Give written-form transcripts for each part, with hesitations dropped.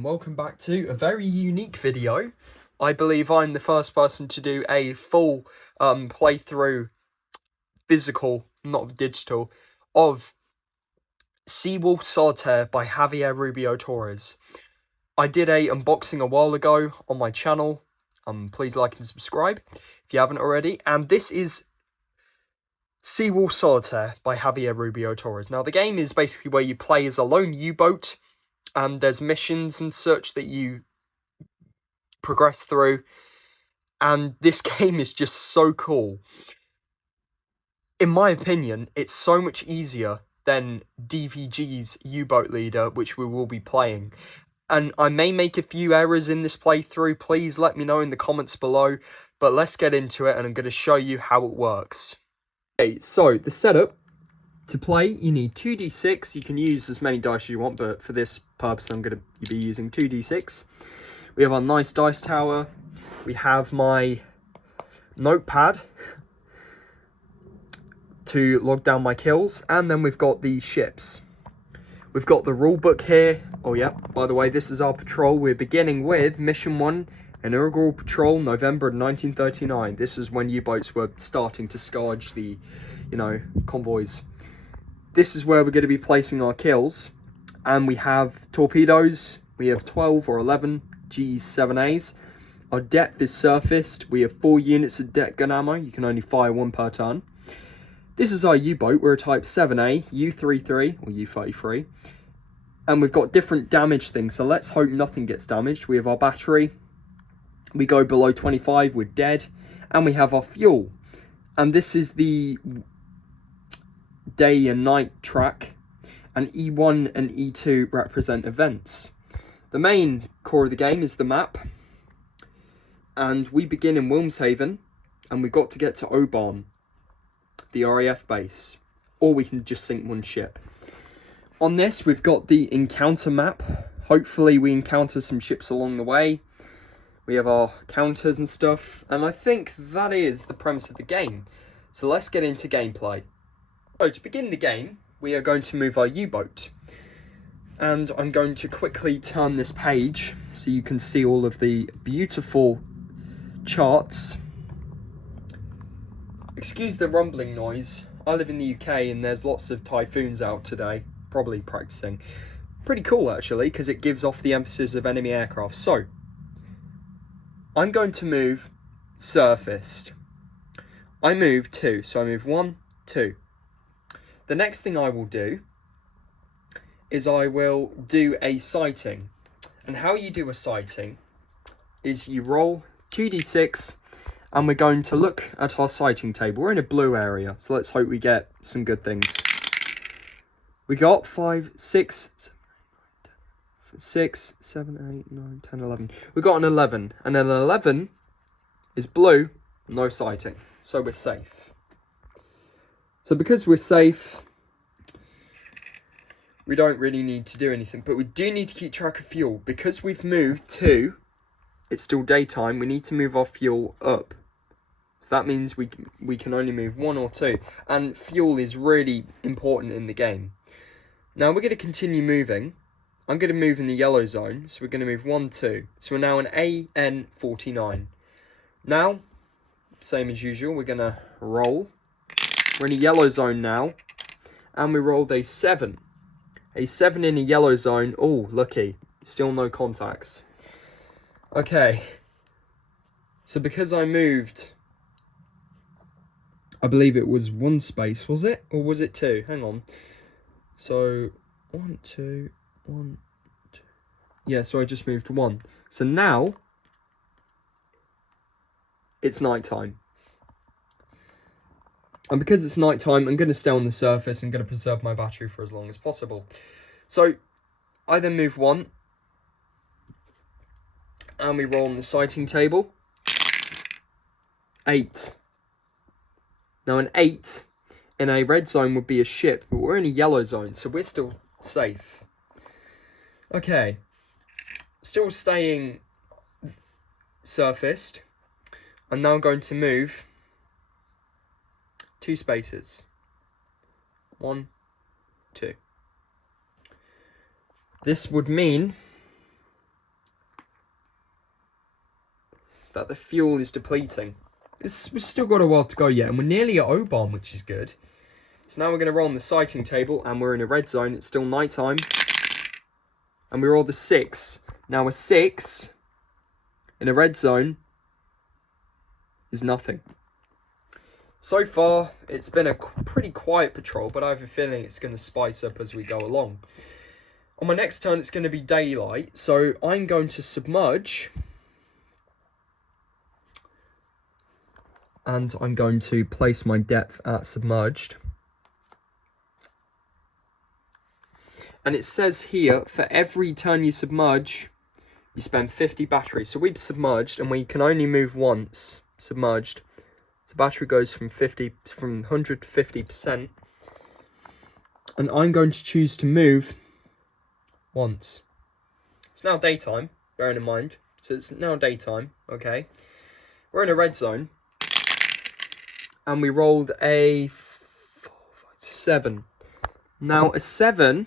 and welcome back to a very unique video. I believe I'm the first person to do a full playthrough, physical, not digital, of Seawolf Solitaire by Javier Rubio Torres. I did a unboxing a while ago on my channel. Please like and subscribe if you haven't already. And this is Seawolf Solitaire by Javier Rubio Torres. Now, the game is basically where you play as a lone U-boat, and there's missions and such that you progress through. And this game is just so cool. In my opinion, it's so much easier than DVG's U-Boat Leader, which we will be playing. And I may make a few errors in this playthrough. Please let me know in the comments below. But let's get into it, and I'm going to show you how it works. Okay, so the setup. To play, you need 2d6. You can use as many dice as you want, but for this purpose, I'm going to be using 2d6. We have our nice dice tower. We have my notepad to log down my kills. And then we've got the ships. We've got the rule book here. Oh, yeah, by the way, this is our patrol. We're beginning with Mission 1, Inaugural Patrol, November 1939. This is when U-boats were starting to scourge the, convoys. This is where we're going to be placing our kills. And we have torpedoes. We have 12 or 11 G7As. Our depth is surfaced. We have 4 units of deck gun ammo. You can only fire 1 per turn. This is our U-boat. We're a Type 7A, U-33 or U-33. And we've got different damage things. So let's hope nothing gets damaged. We have our battery. We go below 25, we're dead. And we have our fuel. And this is the day and night track, and E1 and E2 represent events. The main core of the game is the map, and we begin in Wilmshaven, and we've got to get to Oban, the RAF base, or we can just sink 1 ship. On this, we've got the encounter map. Hopefully we encounter some ships along the way. We have our counters and stuff, and I think that is the premise of the game. So let's get into gameplay. So to begin the game, we are going to move our U-boat. And I'm going to quickly turn this page so you can see all of the beautiful charts. Excuse the rumbling noise. I live in the UK and there's lots of typhoons out today. Probably practicing. Pretty cool actually, because it gives off the emphasis of enemy aircraft. So, I'm going to move surfaced. I move 2, so I move 1, 2. The next thing I will do is I will do a sighting. And how you do a sighting is you roll 2d6 and we're going to look at our sighting table. We're in a blue area, so let's hope we get some good things. We got 5, 6, 7, 8, 9, 10, 11. We got an 11, and an 11 is blue, no sighting. So we're safe. So because we're safe, we don't really need to do anything, but we do need to keep track of fuel. Because we've moved to, it's still daytime, we need to move our fuel up. So that means we can only move 1 or 2, and fuel is really important in the game. Now we're going to continue moving. I'm going to move in the yellow zone, so we're going to move 1, 2. So we're now in AN49. Now, same as usual, we're going to roll. We're in a yellow zone now, and we rolled a 7. A 7 in a yellow zone. Oh, lucky. Still no contacts. Okay. So because I moved, I believe it was 1 space, was it? Or was it 2? Hang on. So, 1, 2, 1, 2. Yeah, so I just moved 1. So now, it's nighttime. And because it's nighttime, I'm going to stay on the surface. I'm going to preserve my battery for as long as possible. So, I then move 1. And we roll on the sighting table. 8. Now, an 8 in a red zone would be a ship, but we're in a yellow zone, so we're still safe. Okay. Still staying surfaced. I'm now going to move 2 spaces. 1, 2. This would mean that the fuel is depleting. We've still got a while to go yet, and we're nearly at O-Bahn, which is good. So now we're going to roll on the sighting table, and we're in a red zone. It's still night time. And we roll the 6. Now a 6 in a red zone is nothing. So far, it's been a pretty quiet patrol, but I have a feeling it's going to spice up as we go along. On my next turn, it's going to be daylight, so I'm going to submerge. And I'm going to place my depth at submerged. And it says here, for every turn you submerge, you spend 50 batteries. So we've submerged, and we can only move once submerged. So battery goes from 100 to 50%. And I'm going to choose to move once. It's now daytime, bearing in mind. So it's now daytime, okay. We're in a red zone. And we rolled a 7. Now a 7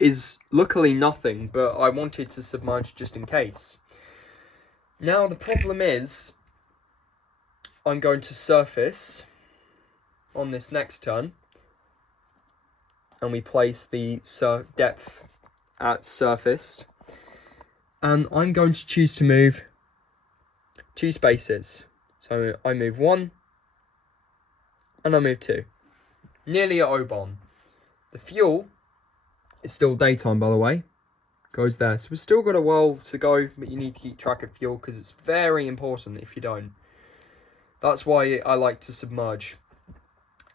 is luckily nothing, but I wanted to submerge just in case. Now the problem is, I'm going to surface on this next turn, and we place the depth at surfaced, and I'm going to choose to move 2 spaces. So I move 1, and I move 2. Nearly at O-Bahn. The fuel, it's still daytime, by the way, goes there. So we've still got a while to go, but you need to keep track of fuel because it's very important if you don't. That's why I like to submerge.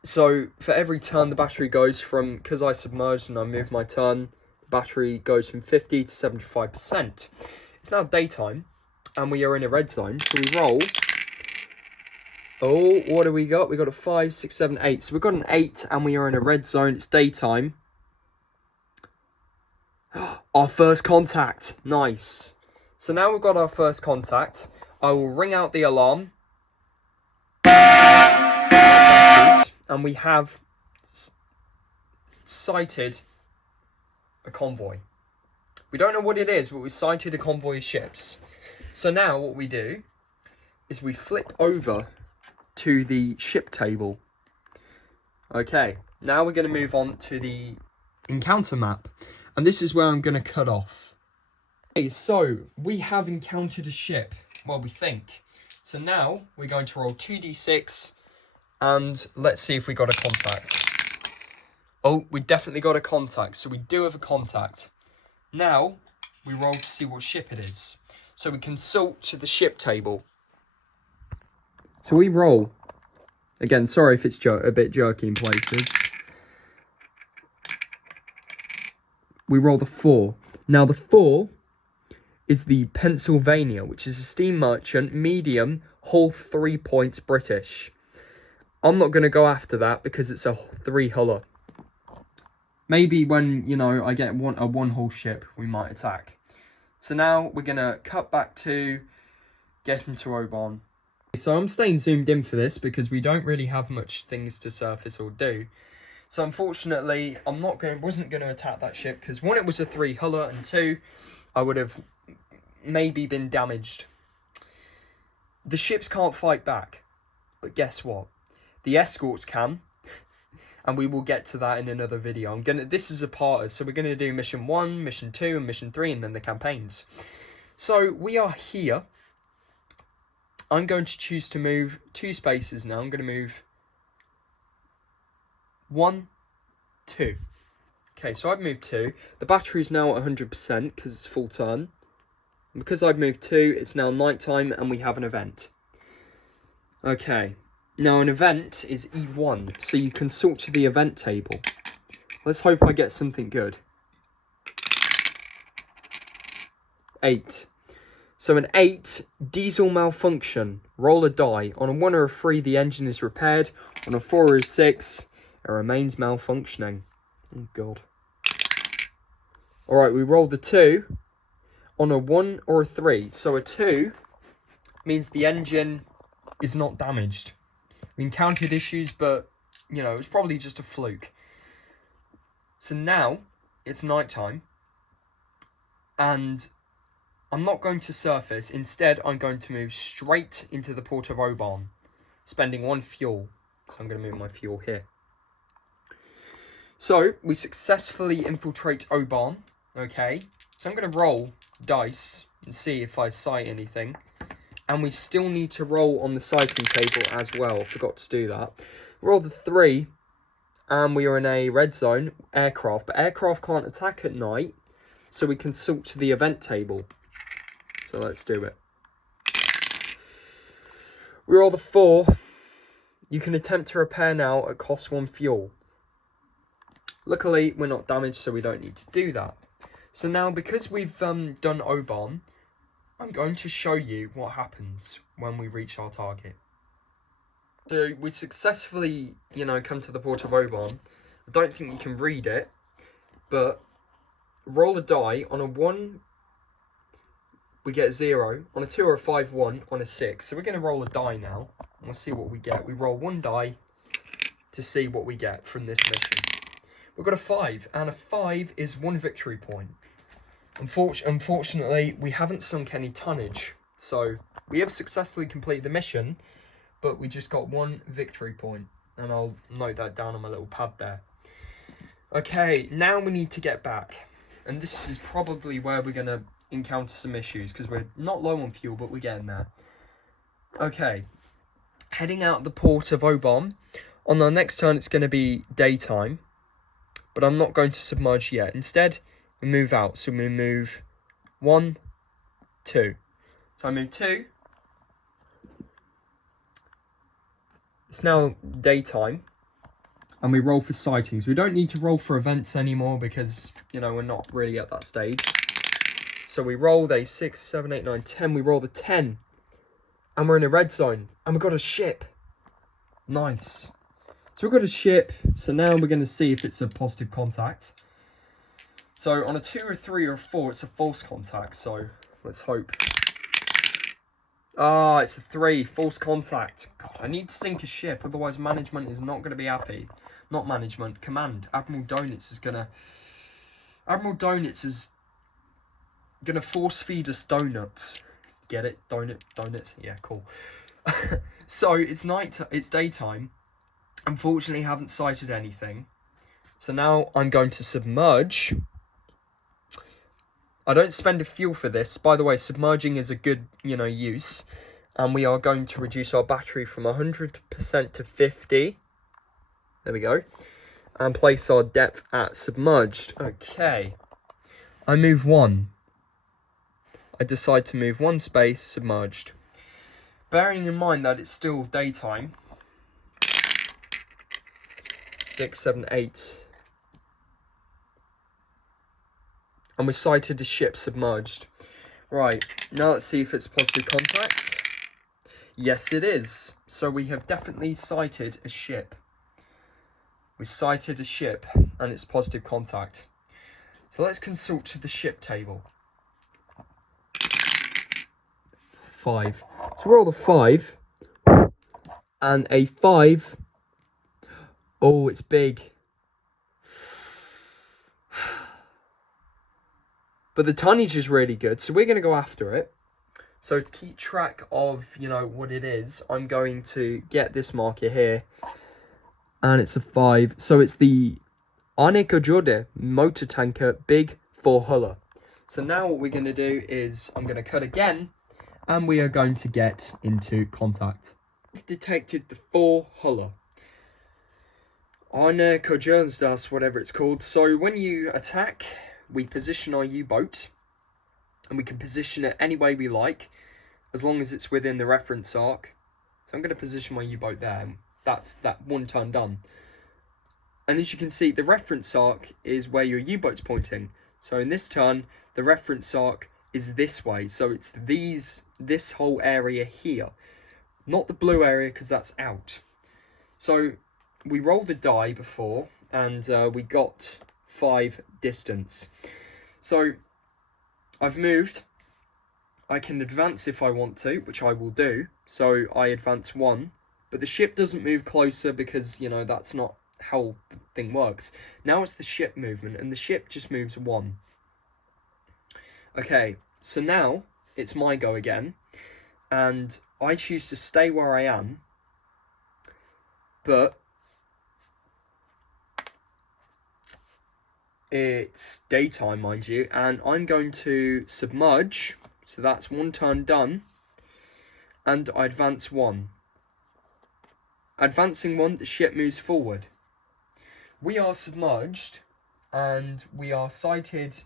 So for every turn, the battery goes from, because I submerged and I moved my turn, the battery goes from 50 to 75%. It's now daytime, and we are in a red zone, so we roll. Oh, what do we got? We got a 5, 6, 7, 8. So we've got an 8, and we are in a red zone. It's daytime. Our first contact. Nice. So now we've got our first contact. I will ring out the alarm. And we have sighted a convoy. We don't know what it is, but we sighted a convoy of ships. So now what we do is we flip over to the ship table. Okay, now we're going to move on to the encounter map. And this is where I'm going to cut off. Okay, so we have encountered a ship. Well, we think. So now we're going to roll 2d6 and let's see if we got a contact. Oh, we definitely got a contact. So we do have a contact. Now we roll to see what ship it is. So we consult to the ship table. So we roll. Again, sorry if it's a bit jerky in places. We roll the 4. Now the 4 is the Pennsylvania, which is a steam merchant, medium, hull 3 points British. I'm not going to go after that because it's a 3-huller. Maybe when, you know, I get a 1-hull ship, we might attack. So now we're going to cut back to get into O-Bahn. So I'm staying zoomed in for this because we don't really have much things to surface or do. So unfortunately, wasn't going to attack that ship because 1, it was a 3-huller, and 2, I would have maybe been damaged. The ships can't fight back, but guess what? The escorts can, and we will get to that in another video. This is a part, so we're gonna do mission 1, mission 2, and mission 3, and then the campaigns. So we are here. I'm going to choose to move 2 spaces now. I'm going to move 1, 2. Okay, so I've moved 2. The battery is now at 100% because it's full turn. And because I've moved 2, it's now nighttime and we have an event. Okay, now an event is E1, so you consult to the event table. Let's hope I get something good. 8. So an 8, diesel malfunction. Roll a die. On a 1 or a 3, the engine is repaired. On a 4 or a 6, it remains malfunctioning. Oh, God. Alright, we rolled the 2 on a 1 or a 3. So a 2 means the engine is not damaged. We encountered issues, but, you know, it was probably just a fluke. So now, it's nighttime, and I'm not going to surface. Instead, I'm going to move straight into the port of Oban, spending 1 fuel. So I'm going to move my fuel here. So, we successfully infiltrate Oban. Okay. So I'm going to roll dice and see if I sight anything. And we still need to roll on the sighting table as well. I forgot to do that. Roll the 3. And we are in a red zone, aircraft. But aircraft can't attack at night. So we consult to the event table. So let's do it. We roll the 4. You can attempt to repair now at cost 1 fuel. Luckily, we're not damaged, so we don't need to do that. So now, because we've done Oban, I'm going to show you what happens when we reach our target. So we successfully, come to the port of Oban. I don't think you can read it, but roll a die. On a 1, we get 0. On a 2 or a 5, 1. On a 6. So we're going to roll a die now, and we'll see what we get. We roll 1 die to see what we get from this mission. We've got a 5, and a 5 is 1 victory point. Unfortunately, we haven't sunk any tonnage, so we have successfully completed the mission, but we just got 1 victory point, and I'll note that down on my little pad there. Okay, now we need to get back, and this is probably where we're going to encounter some issues, because we're not low on fuel, but we're getting there. Okay, heading out the port of Oban. On our next turn, it's going to be daytime, but I'm not going to submerge yet. Instead, we move out, so we move 1, 2. So I move 2. It's now daytime, and we roll for sightings. We don't need to roll for events anymore because, we're not really at that stage. So we roll a 6, 7, 8, 9, 10. We roll the 10, and we're in a red zone, and we've got a ship. Nice. So we've got a ship, so now we're going to see if it's a positive contact. So on a 2, or 3, or 4, it's a false contact, so let's hope. It's a 3, false contact. God, I need to sink a ship, otherwise management is not going to be happy. Not management, command. Admiral Donitz is going to force feed us donuts. Get it? Donuts? Yeah, cool. So it's daytime. Unfortunately, haven't sighted anything. So now I'm going to submerge. I don't spend a fuel for this. By the way, submerging is a good, use. And we are going to reduce our battery from 100% to 50. There we go. And place our depth at submerged. Okay. I move 1. I decide to move 1 space, submerged. Bearing in mind that it's still daytime. 6, 7, 8. And we sighted a ship submerged. Right, now let's see if it's positive contact. Yes, it is. So we have definitely sighted a ship. We sighted a ship, and it's positive contact. So let's consult to the ship table. 5. So roll the 5. And a 5. Oh, it's big. But the tonnage is really good, so we're going to go after it. So to keep track of, what it is, I'm going to get this marker here. And it's a 5. So it's the Anekajode motor tanker Big 4 Huller. So now what we're going to do is I'm going to cut again, and we are going to get into contact. I've detected the 4 Huller. Anekajonsdas, whatever it's called. So when you attack, we position our U-boat, and we can position it any way we like, as long as it's within the reference arc. So I'm going to position my U-boat there, and that's that 1 turn done. And as you can see, the reference arc is where your U-boat's pointing. So in this turn, the reference arc is this way. So it's this whole area here, not the blue area, because that's out. So we rolled a die before, and we got 5 distance. So I've moved. I can advance if I want to, which I will do. So I advance 1, but the ship doesn't move closer because, that's not how the thing works. Now it's the ship movement, and the ship just moves 1. Okay, So now it's my go again, and I choose to stay where I am, but it's daytime, mind you, and I'm going to submerge, so that's one turn done, and I advance one. Advancing one, the ship moves forward. We are submerged, and we are sighted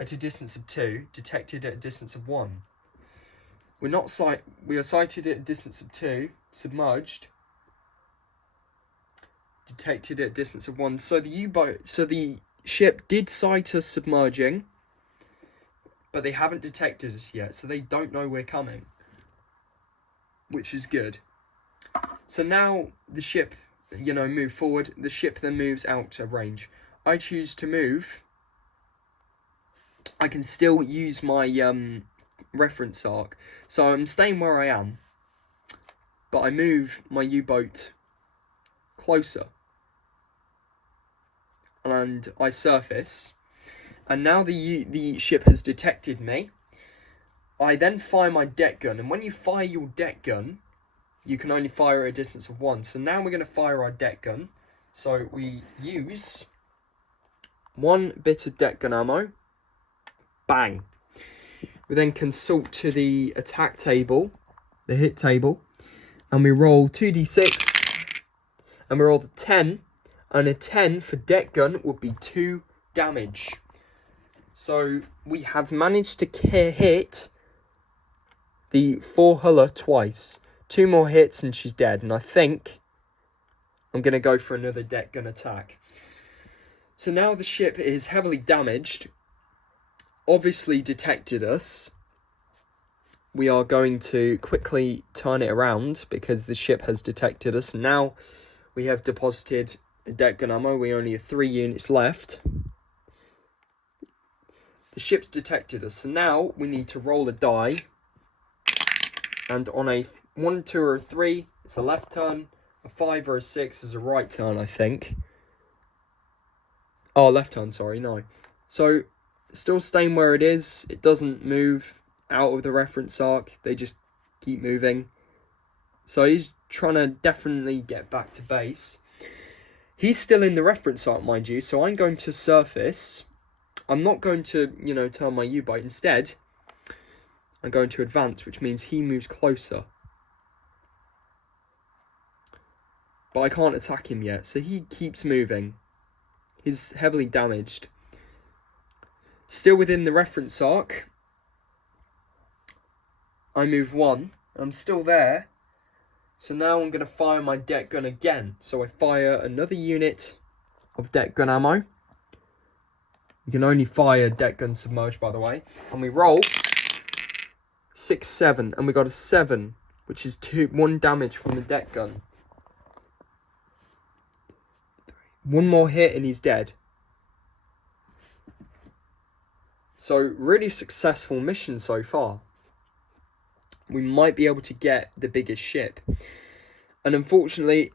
at a distance of 2, detected at a distance of 1. We are sighted at a distance of 2, submerged, detected at a distance of 1. So the ship did sight us submerging, but they haven't detected us yet, so they don't know we're coming, which is good. So now the ship, move forward. The ship then moves out of range. I choose to move. I can still use my reference arc, so I'm staying where I am, but I move my U-boat closer, and I surface. And now the ship has detected me. I then fire my deck gun, and when you fire your deck gun, you can only fire at a distance of 1. So now we're going to fire our deck gun. So we use 1 bit of deck gun ammo. Bang. We then consult to the attack table, the hit table, and we roll 2d6, and we roll the 10, and a 10 for deck gun would be 2 damage. So we have managed to hit the 4-huller twice. 2 more hits and she's dead, and I think I'm going to go for another deck gun attack. So now the ship is heavily damaged, obviously detected us. We are going to quickly turn it around because the ship has detected us. Now we have deposited deck gun ammo. We only have 3 units left. The ship's detected us, so now we need to roll a die, and on a 1, 2, or a 3, it's a left turn. A 5 or a 6 is a right turn, I think. Oh, left turn, sorry, no. So, still staying where it is. It doesn't move out of the reference arc. They just keep moving. So, he's trying to definitely get back to base. He's still in the reference arc, mind you, so I'm going to surface. I'm not going to, turn my U-boat. Instead, I'm going to advance, which means he moves closer. But I can't attack him yet, so he keeps moving. He's heavily damaged. Still within the reference arc. I move 1. I'm still there. So now I'm going to fire my deck gun again. So I fire another unit of deck gun ammo. You can only fire deck gun submerged, by the way. And we roll 6, 7. And we got a 7, which is 1 damage from the deck gun. 1 more hit and he's dead. So, really successful mission so far. We might be able to get the biggest ship. And unfortunately,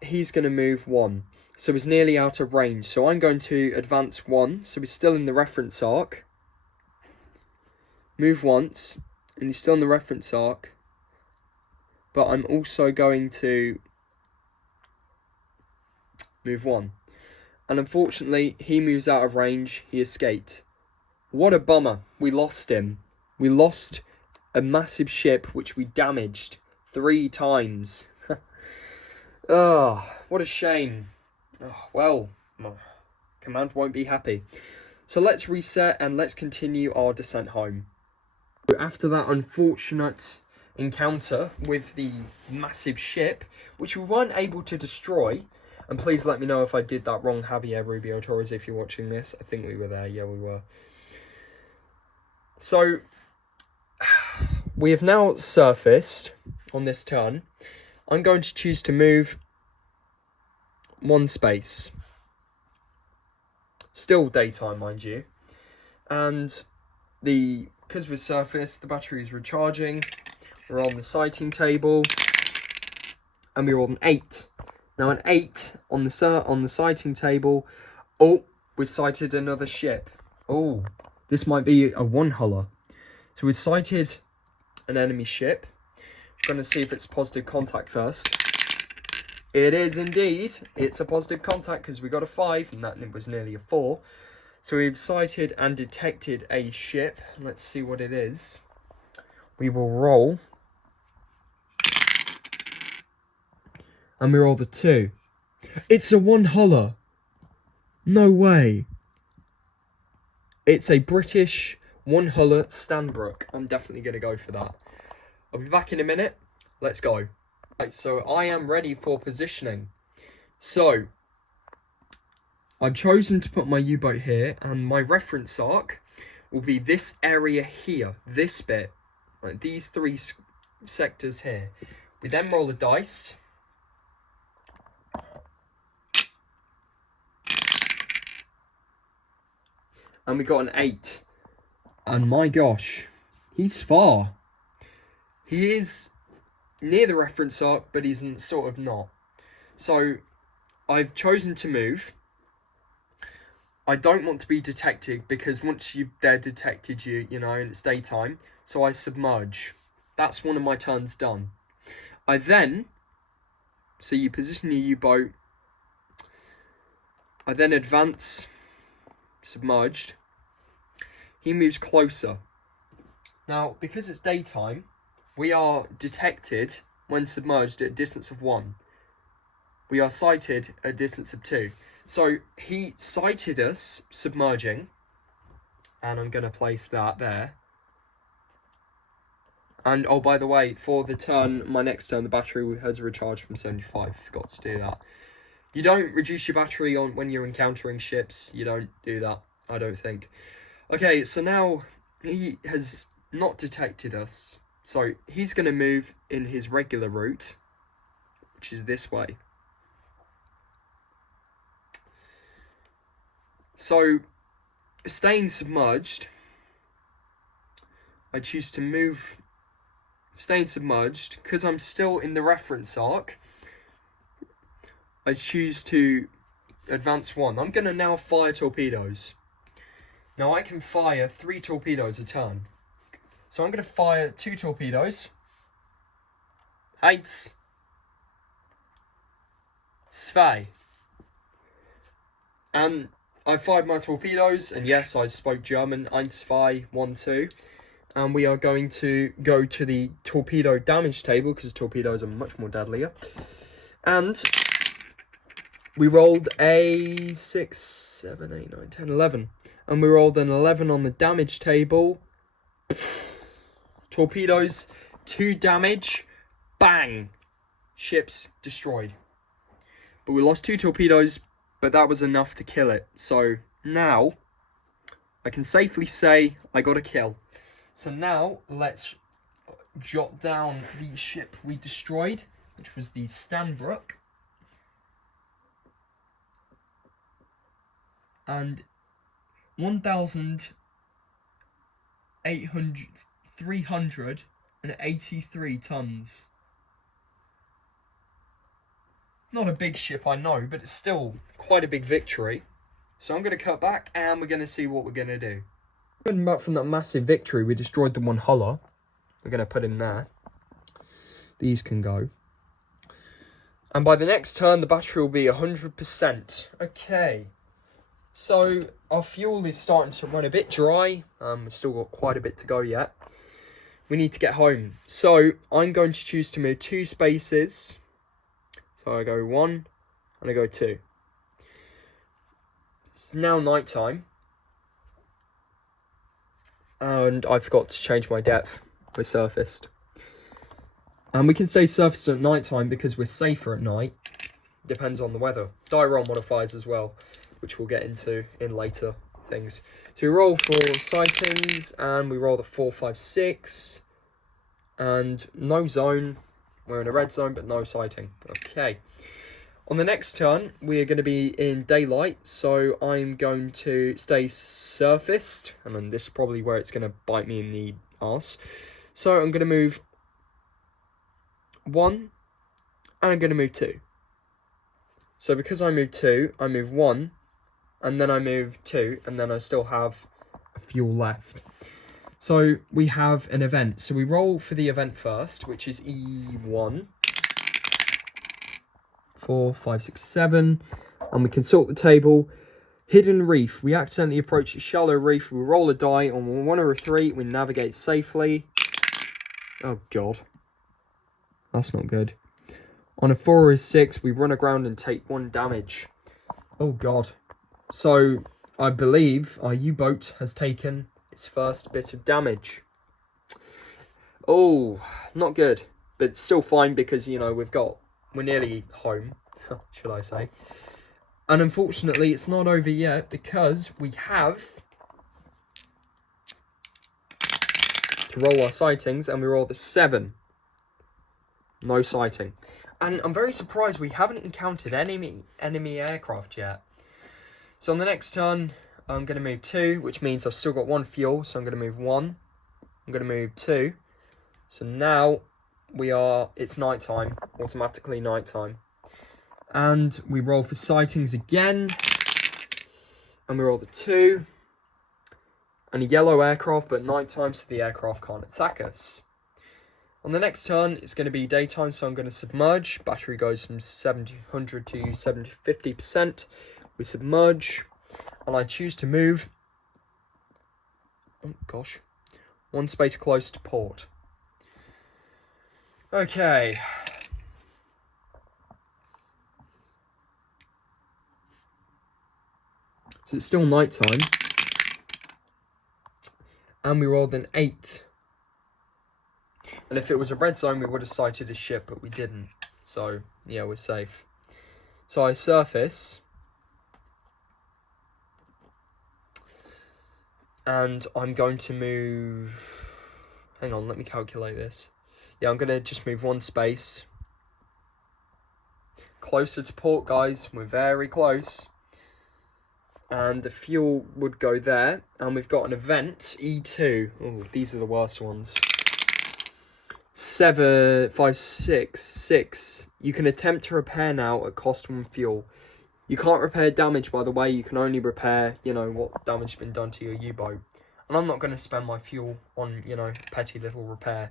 he's going to move 1. So he's nearly out of range. So I'm going to advance 1. So he's still in the reference arc. Move once. And he's still in the reference arc. But I'm also going to move 1. And unfortunately, he moves out of range. He escaped. What a bummer. We lost him. We lost a massive ship which we damaged 3 times. Oh, what a shame. Oh, well, command won't be happy. So let's reset and let's continue our descent home. After that unfortunate encounter with the massive ship, which we weren't able to destroy, and please let me know if I did that wrong, Javier Rubio Torres, if you're watching this. I think we were there. Yeah, we were. So, we have now surfaced on this turn. I'm going to choose to move 1 space. Still daytime, mind you. And because we're surfaced, the battery is recharging. We're on the sighting table. And we're on 8. Now an 8 on the sighting table. Oh, we sighted another ship. Oh, This might be a one-huller. So we've sighted an enemy ship. I'm going to see if it's positive contact first. It is indeed. It's a positive contact because we got a 5 and that was nearly a 4. So we've sighted and detected a ship. Let's see what it is. We will roll. And we roll the 2. It's a one-huller. No way. It's a British one-huller stanbrook. I'm definitely going to go for that. I'll be back in a minute. Let's go. Right, so I am ready for positioning. So, I've chosen to put my U-boat here, and my reference arc will be this area here, this bit, like these 3 sectors here. We then roll a dice. And we got an 8. And my gosh, he's far. He is near the reference arc, but he's sort of not. So, I've chosen to move. I don't want to be detected, because once they're detected you know, and it's daytime, so I submerge. That's one of my turns done. I then, so you position your U-boat, I then advance, submerged. He moves closer. Now, because it's daytime, we are detected when submerged at a distance of 1. We are sighted at a distance of 2. So he sighted us submerging, and I'm going to place that there. And oh, by the way, for the turn, my next turn, the battery has recharged from 75. Forgot to do that. You don't reduce your battery on when you're encountering ships. You don't do that, I don't think. Okay, so now he has not detected us. So he's going to move in his regular route, which is this way. So, staying submerged, I choose to move, staying submerged, because I'm still in the reference arc, I choose to advance 1. I'm going to now fire torpedoes. Now I can fire 3 torpedoes a turn. So I'm going to fire 2 torpedoes. Eins. Zwei. And I fired my torpedoes, and yes, I spoke German. 1, 2, 1, 2. And we are going to go to the torpedo damage table, because torpedoes are much more deadlier. And we rolled a 6, 7, 8, 9, 10, 11. And we rolled an 11 on the damage table. Torpedoes, 2 damage. Bang! Ships destroyed. But we lost 2 torpedoes, but that was enough to kill it. So now, I can safely say I got a kill. So now, let's jot down the ship we destroyed, which was the Stanbrook. And 383 tons. Not a big ship, I know, but it's still quite a big victory. So I'm going to cut back, and we're going to see what we're going to do. Coming back from that massive victory, we destroyed the one-huller. We're going to put him there. These can go. And by the next turn, the battery will be 100%. Okay. So, our fuel is starting to run a bit dry. We've still got quite a bit to go yet. We need to get home. So, I'm going to choose to move 2 spaces. So, I go 1, and I go 2. It's now night time. And I forgot to change my depth. We're surfaced. And we can stay surfaced at night time because we're safer at night. Depends on the weather. Die roll modifiers as well, which we'll get into in later things. So we roll for sightings, and we roll the 4, 5, 6. And no zone. We're in a red zone, but no sighting. Okay. On the next turn, we are going to be in daylight, so I'm going to stay surfaced. And then this is probably where it's going to bite me in the arse. So I'm going to move 1, and I'm going to move 2. So because I move 2, I move 1, and then I move 2, and then I still have fuel left. So we have an event. So we roll for the event first, which is E1. 4, 5, 6, 7. And we consult the table. Hidden reef. We accidentally approach a shallow reef. We roll a die. On 1 or a 3, we navigate safely. Oh, God. That's not good. On a 4 or a 6, we run aground and take 1 damage. Oh, God. So, I believe our U-boat has taken its first bit of damage. Oh, not good. But still fine because, you know, we're nearly home, should I say. And unfortunately, it's not over yet because we have to roll our sightings, and we roll the 7. No sighting. And I'm very surprised we haven't encountered enemy aircraft yet. So on the next turn, I'm going to move 2, which means I've still got 1 fuel. So I'm going to move 1. I'm going to move 2. So now it's nighttime, automatically nighttime. And we roll for sightings again. And we roll the 2. And a yellow aircraft, but nighttime, so the aircraft can't attack us. On the next turn, it's going to be daytime, so I'm going to submerge. Battery goes from 700 to 50%. We submerge, and I choose to move, oh gosh, 1 space close to port. Okay. So it's still nighttime. And we rolled an 8. And if it was a red zone, we would have sighted a ship, but we didn't. So, yeah, we're safe. So I surface. And I'm going to move... Hang on, let me calculate this. Yeah, I'm going to just move 1 space. Closer to port, guys. We're very close. And the fuel would go there. And we've got an event, E2. Oh, these are the worst ones. 7, 5, 6, 6. You can attempt to repair now at cost 1 fuel. You can't repair damage, by the way. You can only repair, you know, what damage has been done to your U-boat. And I'm not going to spend my fuel on, you know, petty little repair.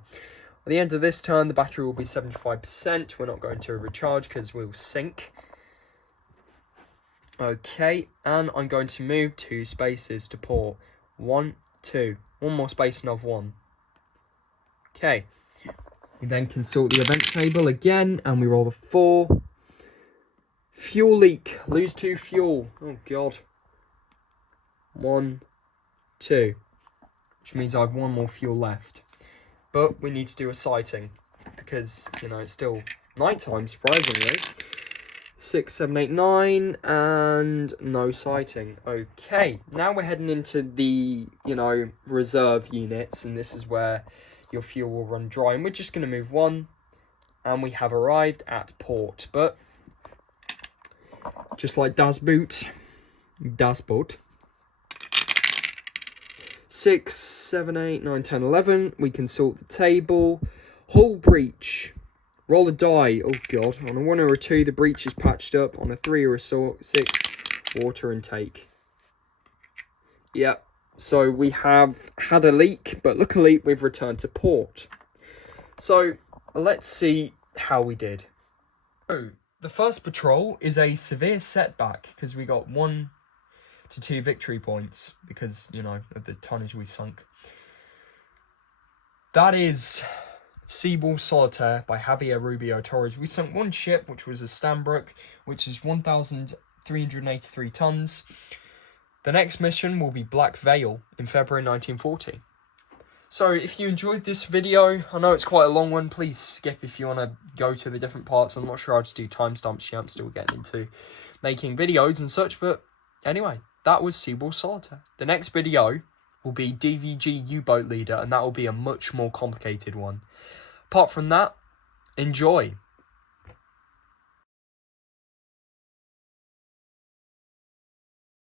At the end of this turn, the battery will be 75%. We're not going to recharge because we'll sink. Okay, and I'm going to move 2 spaces to port. 1, 2. 1 more space and I've won. Okay. We then consult the event table again, and we roll the 4. Fuel leak. Lose 2 fuel. Oh, God. 1, 2. Which means I have 1 more fuel left. But we need to do a sighting. Because, you know, it's still nighttime, surprisingly. 6, 7, 8, 9. And no sighting. Okay. Now we're heading into the, you know, reserve units. And this is where your fuel will run dry, and we're just going to move 1, and we have arrived at port. But just like das Boot, 6, 7, 8, 9, 10, 11. We consult the table. Hull breach. Roll a die. Oh God! On a 1 or a 2, the breach is patched up. On a 3 or a 6, water intake. Yep. So we have had a leak, but luckily we've returned to port. So let's see how we did. So the first patrol is a severe setback because we got 1 to 2 victory points because, you know, of the tonnage we sunk. That is Solitaire by Javier Rubio Torres. We sunk 1 ship, which was a stanbrook, which is 1,383 tons. The next mission will be Black Veil in February 1940. So if you enjoyed this video, I know it's quite a long one, please skip if you want to go to the different parts. I'm not sure how to do timestamps yet, I'm still getting into making videos and such, but anyway, that was Solitaire. The next video will be DVG U-Boat Leader, and that will be a much more complicated one. Apart from that, enjoy.